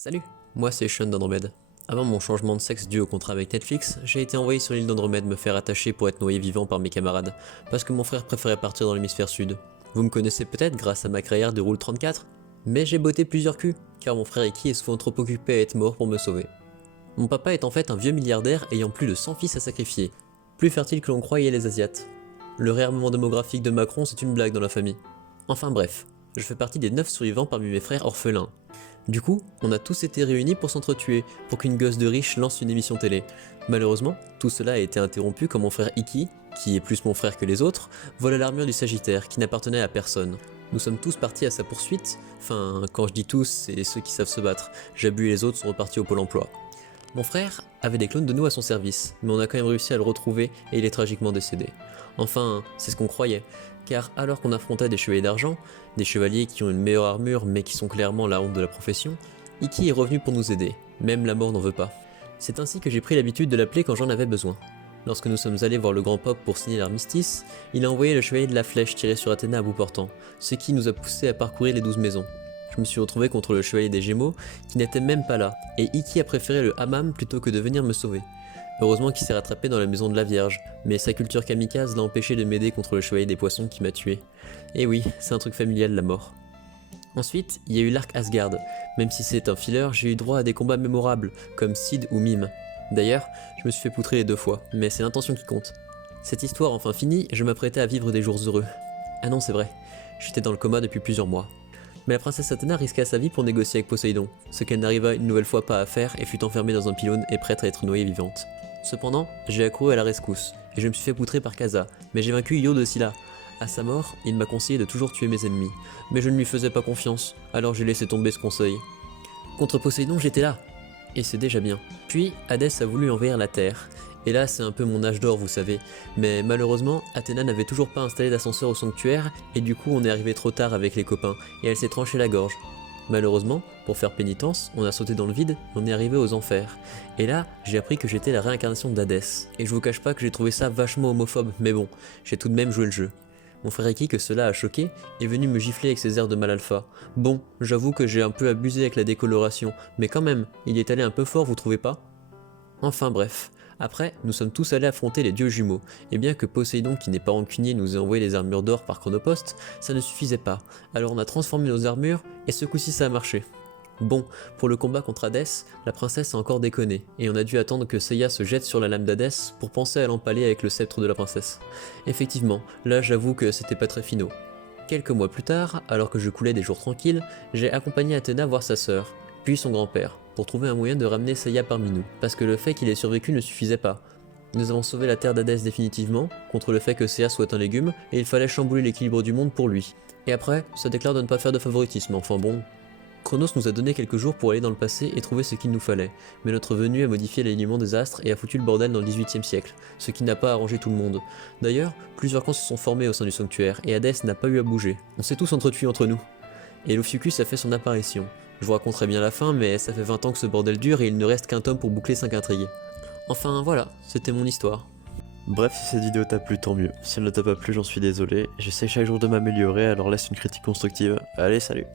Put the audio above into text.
Salut, moi c'est Sean d'Andromède. Avant mon changement de sexe dû au contrat avec Netflix, j'ai été envoyé sur l'île d'Andromède me faire attacher pour être noyé vivant par mes camarades, parce que mon frère préférait partir dans l'hémisphère sud. Vous me connaissez peut-être grâce à ma carrière de Rule 34, mais j'ai botté plusieurs culs, car mon frère Iki est souvent trop occupé à être mort pour me sauver. Mon papa est en fait un vieux milliardaire ayant plus de 100 fils à sacrifier, plus fertile que l'on croyait les Asiates. Le réarmement démographique de Macron c'est une blague dans la famille. Enfin bref, je fais partie des 9 survivants parmi mes frères orphelins. Du coup, on a tous été réunis pour s'entretuer, pour qu'une gosse de riche lance une émission télé. Malheureusement, tout cela a été interrompu quand mon frère Iki, qui est plus mon frère que les autres, vole l'armure du Sagittaire qui n'appartenait à personne. Nous sommes tous partis à sa poursuite, enfin, quand je dis tous, c'est ceux qui savent se battre, Jabu et les autres sont repartis au pôle emploi. Mon frère avait des clones de nous à son service, mais on a quand même réussi à le retrouver et il est tragiquement décédé. Enfin, c'est ce qu'on croyait, car alors qu'on affrontait des chevaliers d'argent, des chevaliers qui ont une meilleure armure mais qui sont clairement la honte de la profession, Iki est revenu pour nous aider, même la mort n'en veut pas. C'est ainsi que j'ai pris l'habitude de l'appeler quand j'en avais besoin. Lorsque nous sommes allés voir le grand Pop pour signer l'armistice, il a envoyé le chevalier de la flèche tirer sur Athéna à bout portant, ce qui nous a poussé à parcourir les 12 maisons. Je me suis retrouvé contre le chevalier des Gémeaux, qui n'était même pas là, et Iki a préféré le hammam plutôt que de venir me sauver. Heureusement qu'il s'est rattrapé dans la maison de la Vierge, mais sa culture kamikaze l'a empêché de m'aider contre le chevalier des poissons qui m'a tué. Et oui, c'est un truc familial la mort. Ensuite, il y a eu l'arc Asgard. Même si c'est un filler, j'ai eu droit à des combats mémorables, comme Sid ou Mime. D'ailleurs, je me suis fait poutrer les 2 fois, mais c'est l'intention qui compte. Cette histoire enfin finie, je m'apprêtais à vivre des jours heureux. Ah non, c'est vrai, j'étais dans le coma depuis plusieurs mois. Mais la princesse Athéna risqua sa vie pour négocier avec Poséidon, ce qu'elle n'arriva une nouvelle fois pas à faire et fut enfermée dans un pylône et prête à être noyée vivante. Cependant, j'ai accouru à la rescousse, et je me suis fait poutrer par Kaza, mais j'ai vaincu Io de Scylla. À sa mort, il m'a conseillé de toujours tuer mes ennemis, mais je ne lui faisais pas confiance, alors j'ai laissé tomber ce conseil. Contre Poséidon, j'étais là, et c'est déjà bien. Puis, Hadès a voulu envahir la Terre, et là c'est un peu mon âge d'or vous savez, mais malheureusement, Athéna n'avait toujours pas installé d'ascenseur au sanctuaire, et du coup on est arrivé trop tard avec les copains, et elle s'est tranchée la gorge. Malheureusement, pour faire pénitence, on a sauté dans le vide et on est arrivé aux enfers. Et là, j'ai appris que j'étais la réincarnation d'Hadès. Et je vous cache pas que j'ai trouvé ça vachement homophobe, mais bon, j'ai tout de même joué le jeu. Mon frère Iki, que cela a choqué, est venu me gifler avec ses airs de mal alpha. Bon, j'avoue que j'ai un peu abusé avec la décoloration, mais quand même, il y est allé un peu fort, vous trouvez pas? Enfin bref. Après, nous sommes tous allés affronter les dieux jumeaux, et bien que Poséidon qui n'est pas rancunier nous ait envoyé les armures d'or par Chronopost, ça ne suffisait pas, alors on a transformé nos armures, et ce coup-ci ça a marché. Bon, pour le combat contre Hadès, la princesse a encore déconné, et on a dû attendre que Seiya se jette sur la lame d'Hadès pour penser à l'empaler avec le sceptre de la princesse. Effectivement, là j'avoue que c'était pas très finaux. Quelques mois plus tard, alors que je coulais des jours tranquilles, j'ai accompagné Athéna voir sa sœur, puis son grand-père, pour trouver un moyen de ramener Seiya parmi nous, parce que le fait qu'il ait survécu ne suffisait pas. Nous avons sauvé la terre d'Hadès définitivement, contre le fait que Seiya soit un légume, et il fallait chambouler l'équilibre du monde pour lui. Et après, ça déclare de ne pas faire de favoritisme, enfin bon. Chronos nous a donné quelques jours pour aller dans le passé et trouver ce qu'il nous fallait, mais notre venue a modifié l'alignement des astres et a foutu le bordel dans le 18e siècle, ce qui n'a pas arrangé tout le monde. D'ailleurs, plusieurs camps se sont formés au sein du sanctuaire, et Hadès n'a pas eu à bouger. On s'est tous entretués entre nous. Et Ophiuchus a fait son apparition. Je vous raconterai bien la fin, mais ça fait 20 ans que ce bordel dure et il ne reste qu'un tome pour boucler 5 intrigues. Enfin voilà, c'était mon histoire. Bref, si cette vidéo t'a plu, tant mieux. Si elle ne t'a pas plu, j'en suis désolé. J'essaie chaque jour de m'améliorer, alors laisse une critique constructive. Allez, salut!